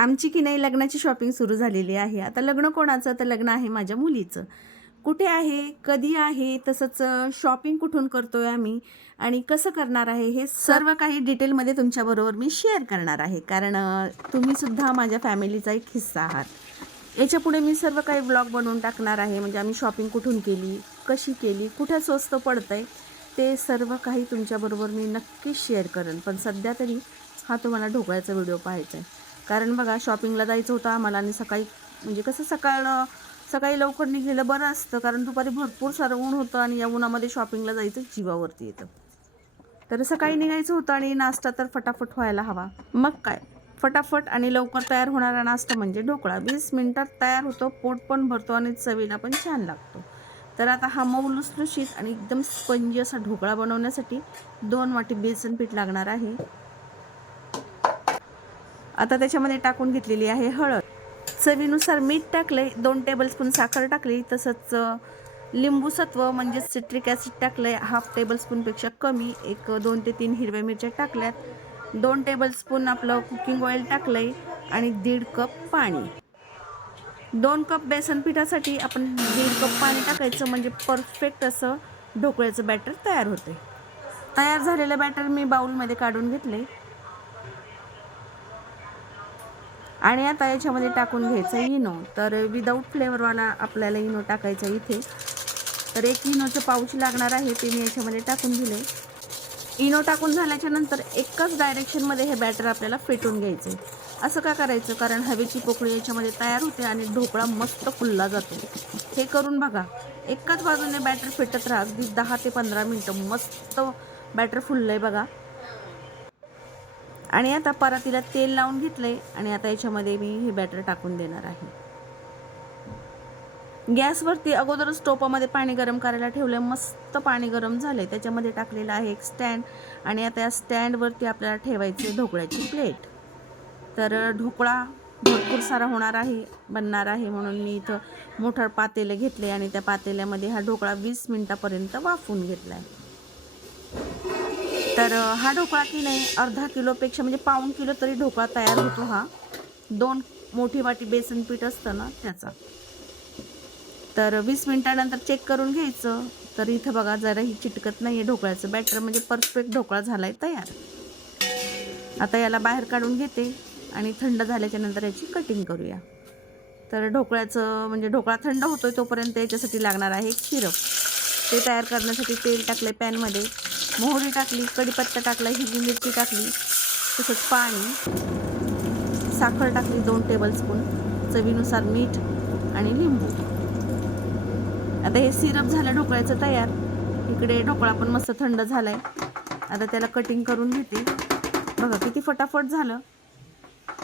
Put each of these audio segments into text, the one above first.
आमची की नाही लग्नाची शॉपिंग सुरू झालेली आहे. आता लग्न कोणाचं? तर लग्न आहे माझ्या मुलीचं. कुठे आहे? कधी आहे? तसंच शॉपिंग कुठून करतोय आम्ही? आणि कसं करणार आहे? हे सर्व काही डिटेलमध्ये तुमच्याबरोबर मी शेअर करणार आहे. कारण तुम्हीसुद्धा माझ्या फॅमिलीचा एक हिस्सा आहात. याच्यापुढे मी सर्व काही ब्लॉग बनवून टाकणार आहे. म्हणजे आम्ही शॉपिंग कुठून केली? कशी केली? कुठे स्वस्त पडतंय? ते सर्व काही तुमच्याबरोबर मी नक्कीच शेअर करेन. पण सध्या तरी हा तुम्हाला ढोकळ्याचा व्हिडिओ पाहायचा आहे कारण बघा शॉपिंगला जायचं होतं आम्हाला आणि सकाळी म्हणजे कसं सकाळ सकाळी लवकर निघेलं बरं असतं कारण दुपारी भरपूर सारं ऊन होतं आणि या उन्हामध्ये शॉपिंगला जायचं जीवावरती येतं. तर सकाळी निघायचं होतं आणि नाश्ता तर फटाफट व्हायला हवा. मग काय? फटाफट आणि लवकर तयार होणारा नाश्ता म्हणजे ढोकळा. वीस मिनटात तयार होतो पोट पण भरतो आणि चवीला पण छान लागतो. तर आता हा मऊ लुसलुशीत आणि एकदम स्पंजी असा ढोकळा बनवण्यासाठी दोन वाटी बेसन पीठ लागणार आहे. आता त्याच्यामध्ये टाकून घेतलेली आहे हळद. चवीनुसार मीठ टाकले दोन टेबलस्पून साखर टाकली तसंच लिंबूसत्व लिंबू सत्व म्हणजे सिट्रिक ॲसिड टाकलंय हाफ टेबलस्पूनपेक्षा कमी एक दोन ते तीन हिरव्या मिरच्या टाकल्यात. दोन टेबलस्पून आपलं कुकिंग ऑइल टाकलंय आणि दीड कप पाणी. दोन कप बेसन पिठासाठी आपण दीड कप पाणी टाकायचं म्हणजे परफेक्ट असं ढोकळ्याचं बॅटर तयार होते तयार झालेलं बॅटर मी बाउलमध्ये काढून घेतले आणि आता याच्यामध्ये टाकून घ्यायचं इनो. तर विदाऊट फ्लेवरवाला आपल्याला इनो टाकायचा इथे. तर एक इनोचं पाऊच लागणार आहे ते मी याच्यामध्ये टाकून दिले इनो टाकून झाल्याच्यानंतर एकाच डायरेक्शनमध्ये हे बॅटर आपल्याला फेटून घ्यायचं आहे असं का करायचं? कारण हवेची पोकळी याच्यामध्ये तयार होते आणि ढोकळा मस्त फुलला जातो. हे करून बघा. एकाच बाजूने बॅटर फेटत राहा. अगदी दहा ते पंधरा मिनटं मस्त बॅटर फुललं आहे बघा. आणि आता परातीला तेल लावून घेतलंय आणि आता याच्यामध्ये मी हे बॅटर टाकून देणार आहे. गॅसवरती अगोदरच टोपामध्ये पाणी गरम करायला ठेवलं मस्त पाणी गरम झालंय. त्याच्यामध्ये टाकलेलं आहे एक स्टँड आणि आता या स्टँडवरती आपल्याला ठेवायची ढोकळ्याची प्लेट तर ढोकळा भरपूर सारा होणार आहे बनणार आहे म्हणून मी इथं मोठं पातेले घेतले आणि त्या पातेल्यामध्ये हा ढोकळा वीस मिनटापर्यंत वाफून घेतला आहे तर हा ढोकळा की नाही अर्धा किलोपेक्षा म्हणजे पाऊण किलो तरी ढोकळा तयार होतो हा. दोन मोठी वाटी बेसन पीठ असतं ना त्याचा. तर वीस मिनिटानंतर चेक करून घ्यायचं. तर इथं बघा जरा ही चिटकत नाही आहे ढोकळ्याचं. बॅटर म्हणजे परफेक्ट ढोकळा झाला आहे तयार. आता याला बाहेर काढून घेते आणि थंड झाल्याच्यानंतर याची कटिंग करूया. तर ढोकळ्याचं म्हणजे ढोकळा थंड होतो आहे तोपर्यंत याच्यासाठी लागणार आहे एक ते तयार करण्यासाठी तेल टाकले पॅनमध्ये. मोहरी टाकली कढीपत्ता टाकला हिरवी मिरची टाकली तसंच पाणी साखर टाकली दोन टेबलस्पून चवीनुसार मीठ आणि लिंबू. आता हे सिरप झालं ढोकळ्याचं तयार. इकडे ढोकळा पण मस्त थंड झाला आहे आता त्याला कटिंग करून घेते. बघा किती फटाफट झालं.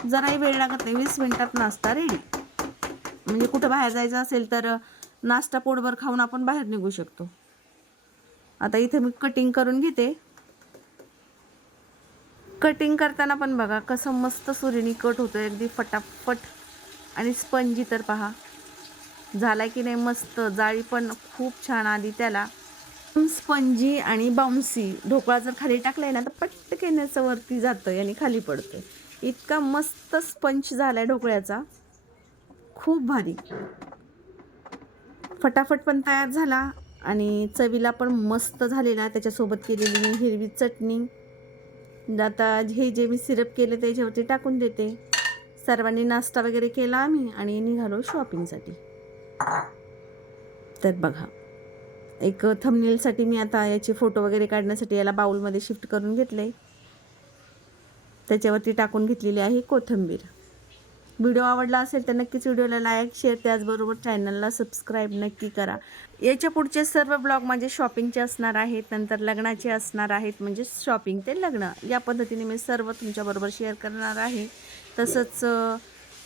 जराही वेळ लागत नाही वीस मिनटात नाश्ता रेडी म्हणजे कुठं बाहेर जायचं असेल तर नाश्ता पोटभर खाऊन आपण बाहेर निघू शकतो. आता इथे मी कटिंग करून घेते. कटिंग करताना पण बघा कसं मस्त सुरीनी कट होतं अगदी फटाफट. आणि स्पंजी तर पहा. झाला की नाही मस्त जाळी पण खूप छान आली त्याला. स्पंजी आणि बाउन्सी ढोकळा जर खाली टाकलाय ना तर पटकन याचं वरती जातं आणि खाली पडतं इतका मस्त स्पंज झालाय ढोकळ्याचा. खूप भारी. फटाफट पण तयार झाला. आणि चवीला पण मस्त झालेला त्याच्यासोबत केलेली मी हिरवी चटणी. आता हे जे मी सिरप केले त्याच्यावरती टाकून देते. सर्वांनी नाश्ता वगैरे केला आम्ही आणि निघालो शॉपिंगसाठी तर बघा एक थमनेलसाठी मी आता याचे फोटो वगैरे काढण्यासाठी याला बाऊलमध्ये शिफ्ट करून घेतले त्याच्यावरती टाकून घेतलेली आहे कोथिंबीर. व्हिडिओ आवडला असेल तर नक्कीच व्हिडिओला लाईक शेअर त्याचबरोबर चॅनलला सबस्क्राईब नक्की करा. याच्या पुढचे सर्व ब्लॉग माझे शॉपिंगचे असणार आहेत नंतर लग्नाचे असणार आहेत म्हणजे शॉपिंग ते लग्न. या पद्धतीने मी सर्व तुमच्याबरोबर शेअर करणार आहे. तसंच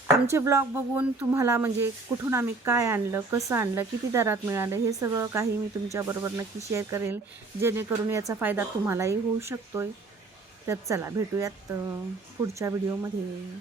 आमचे तुमचे ब्लॉग बघून तुम्हाला म्हणजे कुठून आम्ही काय आणलं कसं आणलं किती दरात मिळालं हे सगळं काही मी तुमच्याबरोबर नक्की शेअर करेल. जेणेकरून याचा फायदा तुम्हालाही होऊ शकतोय. तर चला भेटूयात पुढच्या व्हिडिओमध्ये.